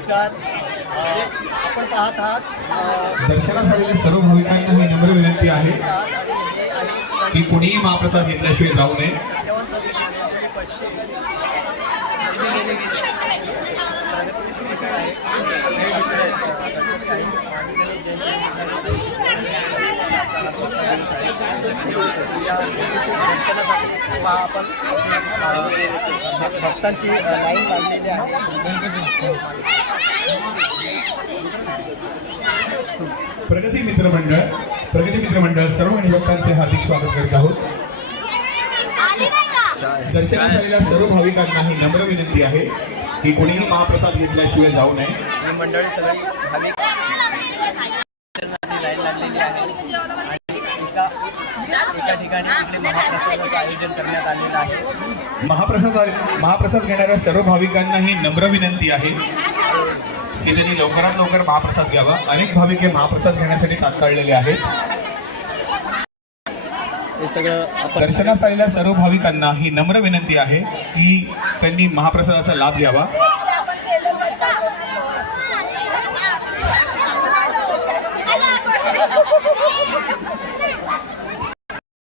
नमस्कार. आपण पाहत आहात अ, दर्शनास आलेल्या सर्व भाविकांना ही नम्र विनंती आहे की कुणीही महाप्रसाद घेतल्याशिवाय जाऊ नये. सत्यावन्न सव्वीस पक्षी सर्व गेले गेले. प्रगती विठ्ठल आहे. जय विठ्ठल आहे. या दर्शनासाठी किंवा आपण भक्तांची लाईन लागलेली आहे. प्रगती मित्र मंडळ प्रगती मित्र मंडळ सर्व भक्तांचे हार्दिक स्वागत करीत आहोत. दर्शनास आलेल्या सर्व भाविकांना ही नम्र विनंती आहे की कुणीही महाप्रसाद घेतल्याशिवाय जाऊ नये. मंडळी सगळी भाविक लाईन लागलेली आहे आणि एका एका ठिकाणी महाप्रसादाचं आयोजन करण्यात आलेलं आहे. महाप्रसाद महाप्रसाद घेणाऱ्या सर्व भाविकांना ही नम्र विनंती आहे. की त्यांनी लवकरात लवकर महाप्रसाद घ्यावा. अनेक भाविक हे महाप्रसाद घेण्यासाठी तात्काळलेले आहेत. हे दर्शनास आलेल्या सर्व भाविकांना ही नम्र विनंती आहे की त्यांनी महाप्रसादाचा लाभ घ्यावा.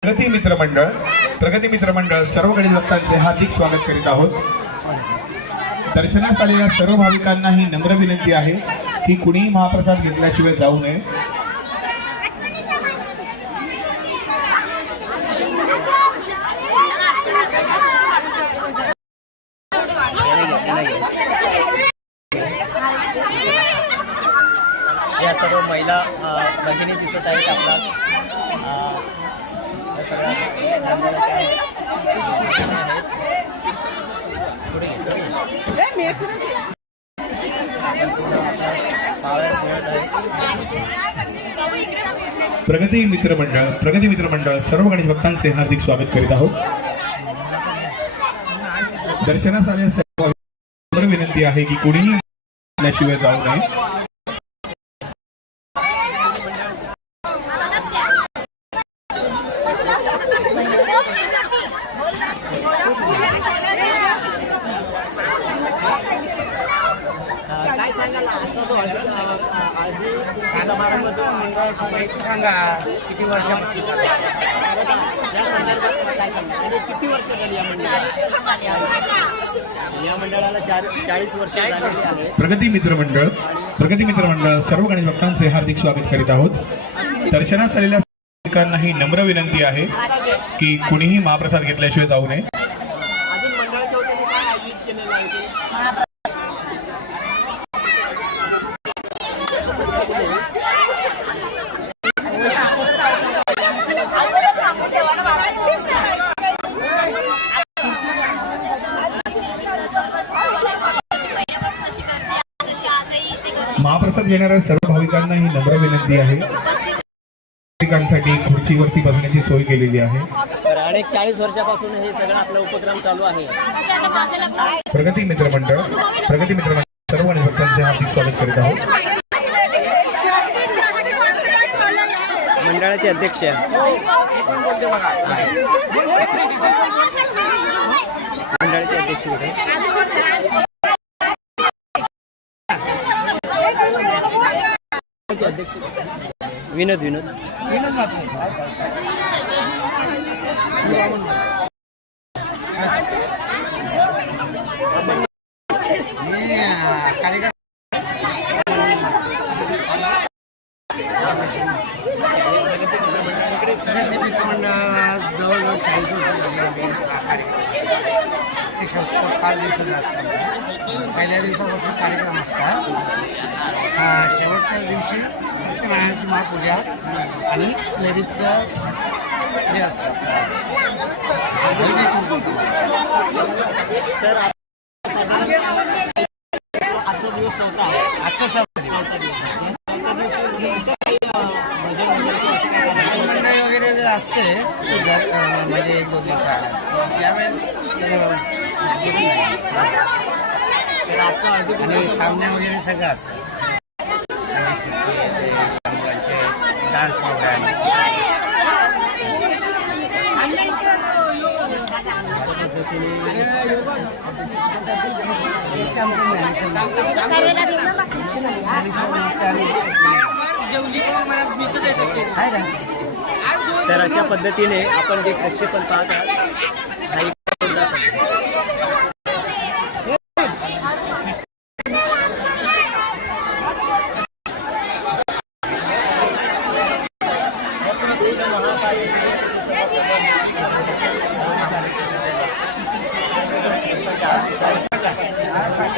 प्रगती मित्र मंडळ प्रगती मित्र मंडळ सर्व गणित भक्तांचे हार्दिक स्वागत करीत आहोत. दर्शनास आलेल्या सर्व भाविकांना ही नम्र विनंती आहे की कुणीही महाप्रसाद घेतल्याशिवाय जाऊ नये. या सर्व महिला भगिनी दिसत आहेत आपल्या या सगळ्या पुढे पुढे प्रगती मित्र मंडळ प्रगती मित्र मंडळ सर्व गणेश भक्तांचे हार्दिक स्वागत करीत आहोत. दर्शनास आलेल्या विनंती आहे की कुणीही शिवाय जाऊ नये काय सांगाल आजचा जो हळदी हळदी समारंभ जो सांगा किती वर्षापासून या संदर्भात काय सांगा म्हणजे किती वर्ष झाली या मंडळाला? या मंडळाला चाळीस वर्ष प्रगती मित्र मंडळ प्रगती मित्र मंडळ सर्व गणेश भक्तांचे हार्दिक स्वागत करीत आहोत. दर्शनास आलेल्या ही नम्र विनंती आहे की कुणीही महाप्रसाद घेतल्याशिवाय जाऊ नये अजून मंडळाच्या वतीने काय आयोजित केलेलं आहे ते? महाप्रसाद घेणाऱ्या सर्व भाविकांना ही नम्र विनंती आहे. खुर्चीवरती बसण्याची सोय केलेली आहे. तर अनेक चाळीस वर्षापासून हे सगळं आपला उपक्रम चालू आहे. प्रगती मित्र मंडळ प्रगती मित्र मंडळ सर्व भक्तांचे हार्दिक स्वागत करीत आहोत. मंडळाचे अध्यक्ष. मंडळाचे अध्यक्ष कुठे विनोद विनोद जवळजवळ चाळीस वर्ष झाली आम्ही पहिल्या दिवसापासून कार्यक्रम असतात. शेवटच्या दिवशी सत्यनारायणाची महापूजा आणि लेडीजचं हे असतं. आजचा दिवस चौथा आहे. आजचा चौथा दिवस. असते म्हणजे एक दोन दिवस आहे यावेळेस तर, तर आजचा हळदी आणि सामने वगैरे सगळं असतं. डान्स प्रोग्राम तर अशा पद्धतीने आपण जे प्रक्षेपण पाहत आहात हा एक दाखव.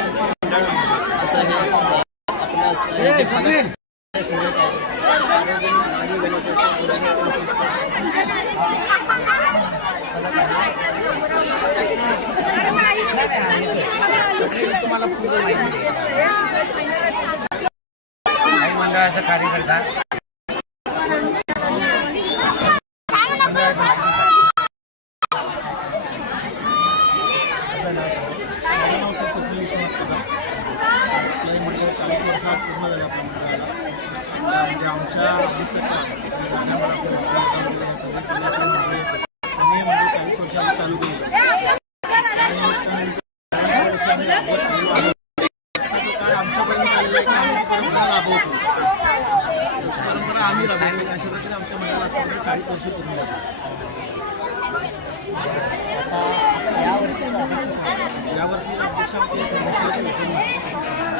असं हे आपलं स- जे फलक आहे, संगीत आहे. सार्वजनिक आणि गणेशोत्सव तुम्हाला पूर्ण माहिती आहे. काही मंडळाचा कार्यकर्ता माझं नाव सर स्वप्नील विश्वनाथ कदम आपलं हे मंडळ चाळीस वर्षात पूर्ण झालं आपल्या मंडळाला म्हणजे आमच्या आधीचं काम आणि गाण्यावर आपलं काम केलं सगळे पुण्यातले मंडळी आहेत. आम्ही हे मंडळ चाळीस वर्षाला चालू केलं कार्यकर्ता आमच्यापर्यंत आमच्या राबवतो ती परंपरा आम्ही राबवतो अशा प्रकारे आमच्या मंडळाला आतापर्यंत चाळीस वर्ष पूर्ण झाली यावरती अध्यक्ष आमचे धर्मशील लोकांनी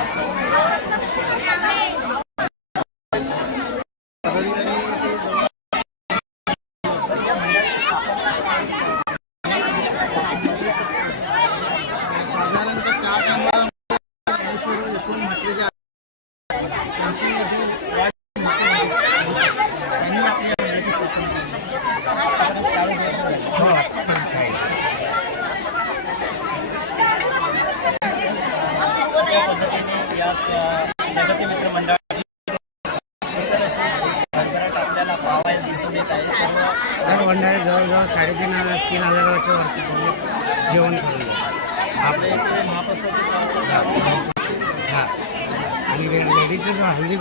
साधारणतः त्या टायमाला ज्ञानेश्वर यशवंत म्हात्रे जे आहेत, त्यांची जी वाट त्यांनी आपल्या मंडळाची स्थापना केली त्या पद्धतीने या स- प्रगती मित्र मंडळाची सुंदर अशी भरभराट आपल्याला पाहावयास दिसून येत आहे सर्व दर मंडळी जवळजवळ साडेतीन हजार तीन हजाराच्या वरती तुम्ही जेवण खाल्लं आपल्या इकडे महाप्रसाद हा. आणि लेडीजचं जो हल्ली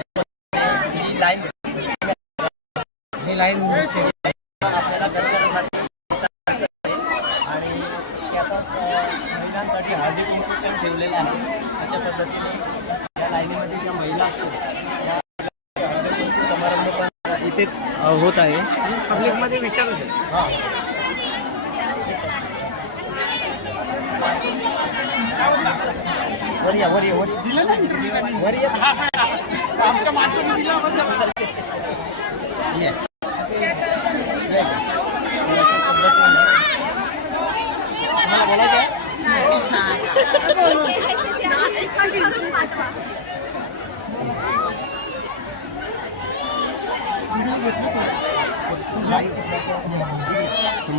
तोही लाईन ही लाईन आपल्याला दर्शनासाठी आणि ते आता अ, महिलांसाठी हळदी कुंकू पण ठेवलेलं आहे अशा पद्धतीने या लाईनीमध्ये ज्या महिला असतात त्या हळदी कुंकू समारंभ पण इथेच अ, होत आहे. पब्लिकमध्ये विचारू शकतो. वर या वर या वर या. वर या. ये.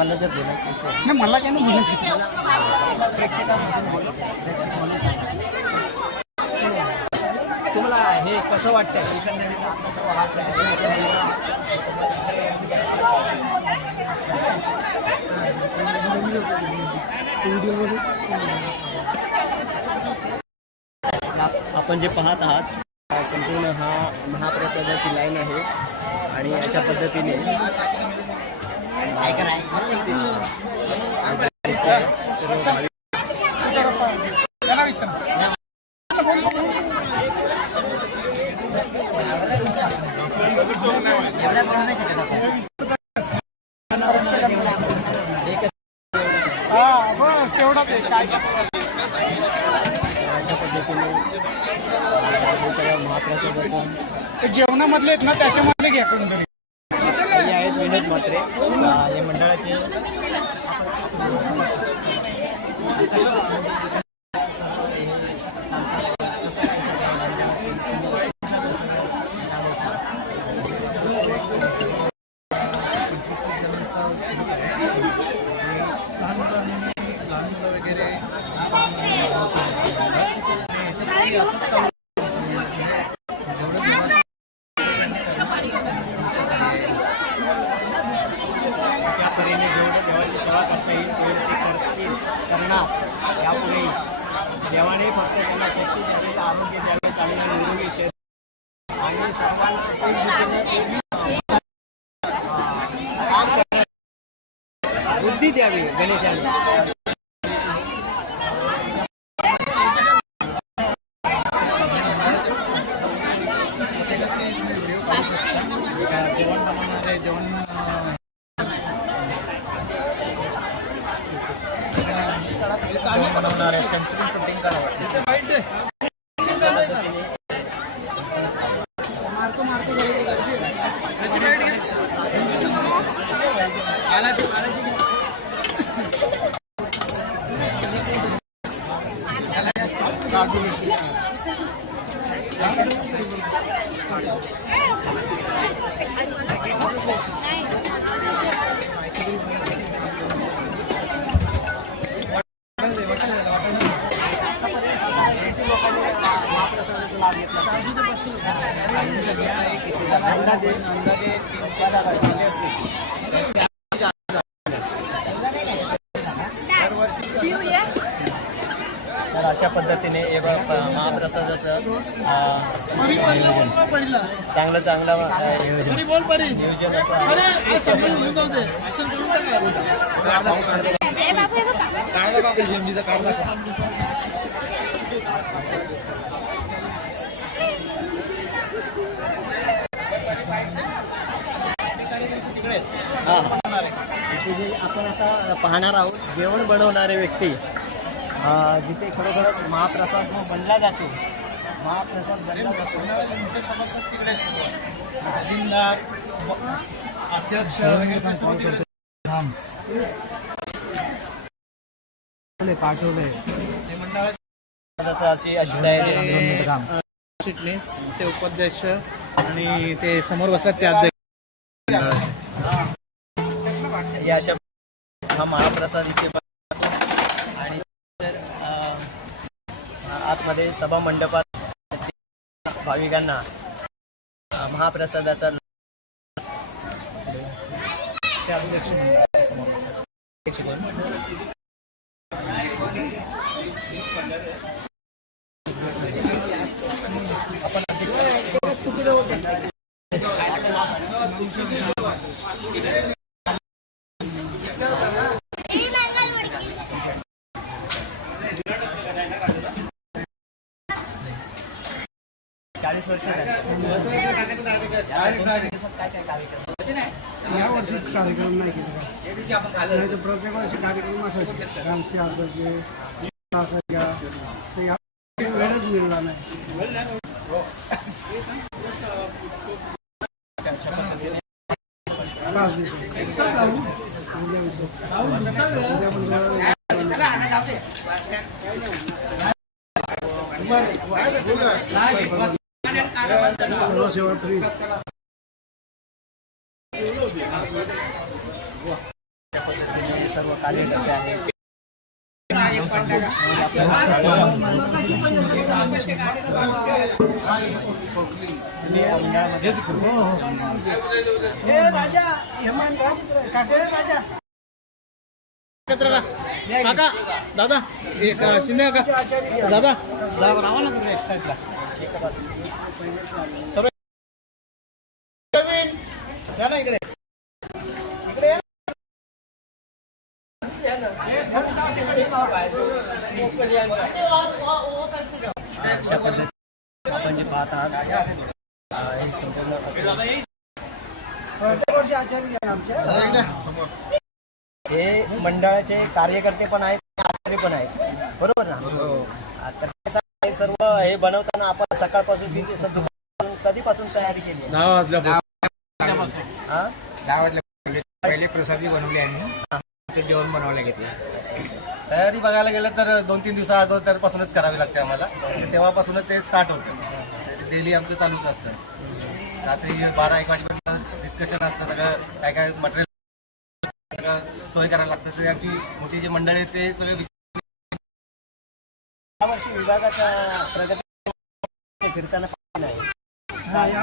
तुम्हाला जर बोलायचं असेल नाही मला काय नाही बोलायचं प्रेक्षकांमधून बोला. प्रेक्षक म्हणून सांगा. तुम्हाला हे कसं वाटतं एकंदरीत आताचं वाहन आपण जे पाहत आहात संपूर्ण हा महाप्रसादाची लाईन आहे आणि अशा पद्धतीने जेवणामधले आहेत ना त्याच्यामध्ये हे मंडळाची सेवा करता येईल होईल करतील करणार. यापुढे देवाने फक्त त्यांना शक्ती द्यावी आरोग्य द्यावे चांगल्या निरोगी शेत आणि सर्वांना काम करण्यास बुद्धी द्यावी गणेशांना. बनवणार आहे. त्यांची पण शूटिंग करावं अंदाजे अंदाजे तीनशे झाले असतील तर अशा पद्धतीने हे बघ, प- महाप्रसादाचं अं, चांगलं नियोजन. असं. हा. आपण आता पाहणार आहोत जेवण बनवणारे व्यक्ती. जिथे खरोखरच महाप्रसाद बनला जातो. महाप्रसाद बनला जातो मोठे सभासद तिकडेच अध्यक्ष वगैरे ते. पाठवले. हे मंडळाचे अशी अशी तयारी आहे. चिटणीस ते उपाध्यक्ष आणि ते समोर बसतात ते अध्यक्ष. या अशा हा महाप्रसाद इथे आणि आतमध्ये सभा मंडपात भाविकांना. महाप्रसादाचा ते अध्यक्ष वर्ष. या वर्षीच कार्यक्रम नाही केला. नाही तर प्रत्येक वर्षी कार्यक्रम असायचे. रामची आदर्शे असायच्या तर या वेळच मिळाला नाही. पाच दिवस. सर्व कार्यकर्ते आहेत एकत्र राहा. काका दादा एक अं, शिंदे काका दादा राहा ना तुम्ही एक साईडला. सर्व प्रवीण, या ना इकडे इकडे या. अशा पद्धतीने आपण जे पाहत आहात हे संपूर्ण हे मंडळाचे कार्यकर्ते पण आहेत आणि आचार्य पण आहेत बरोबर ना हा, तर हे सर्व हे बनवताना आपण सकाळपासून किती स- दुपारपासून कधीपासून तयारी केली आहे? दहा वाजल्या हा? दहा वाजल्या पहिले प्रसादी बनवली आम्ही. ते जेवण बनवायला घेतलं. तयारी बघायला गेलं तर दोन तीन दिवसा अगोदरपासूनच करावी लागते आम्हाला. तेव्हापासूनच ते स्टार्ट होतं. डेली आमचं चालूच असतं. रात्री बारा एक वाजेपर्यंत डिस्कशन असतं. सगळं काय काय मटेरियल सगळं सोय करायला लागतं. आमची मोठी जी मंडळ आहे ते सगळे यावर्षी विभागाच्या प्रगती फिरताना नाही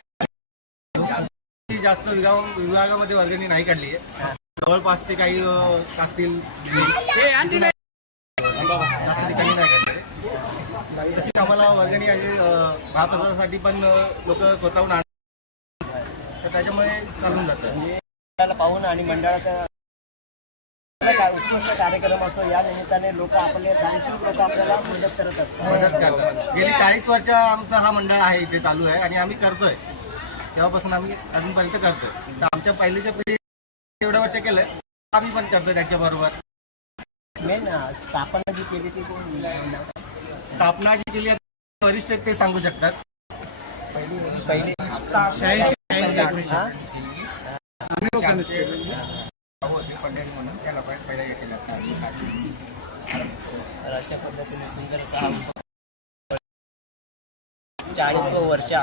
जास्त विभाग विभागामध्ये वर्गणी नाही काढली आहे. जवळपासचे काही असतील जास्त ठिकाणी नाही काढले. तशीच आम्हाला वर्गणी आणि महाप्रसादासाठी पण लोक स्वतःहून आणतात. तर त्याच्यामुळे चालून जातं. पाहून आणि मंडळाच्या काय उत्कृष्ट कार्यक्रम असतो. या निमित्ताने लोक आपले दानशूर लोक आपल्याला मदत करत असतात. मदत करतात. गेली चाळीस वर्ष आमचं हा मंडळ आहे इथे चालू आहे आणि आम्ही करतोय. तेव्हापासून आम्ही अजूनपर्यंत करतोय. तर आमच्या पहिलीच्या पिढी एवढं वर्ष केलंय आम्ही पण करतोय त्यांच्याबरोबर मेन स्थापना जी केली ती कोण स्थापना जी केली आहे वरिष्ठ ते सांगू शकतात. पहिली पहिली होते पंढरी म्हणून त्याला पण पहिला हे केलं तर अशा पद्धतीने सुंदर असा चाळीस वर्ष आहे.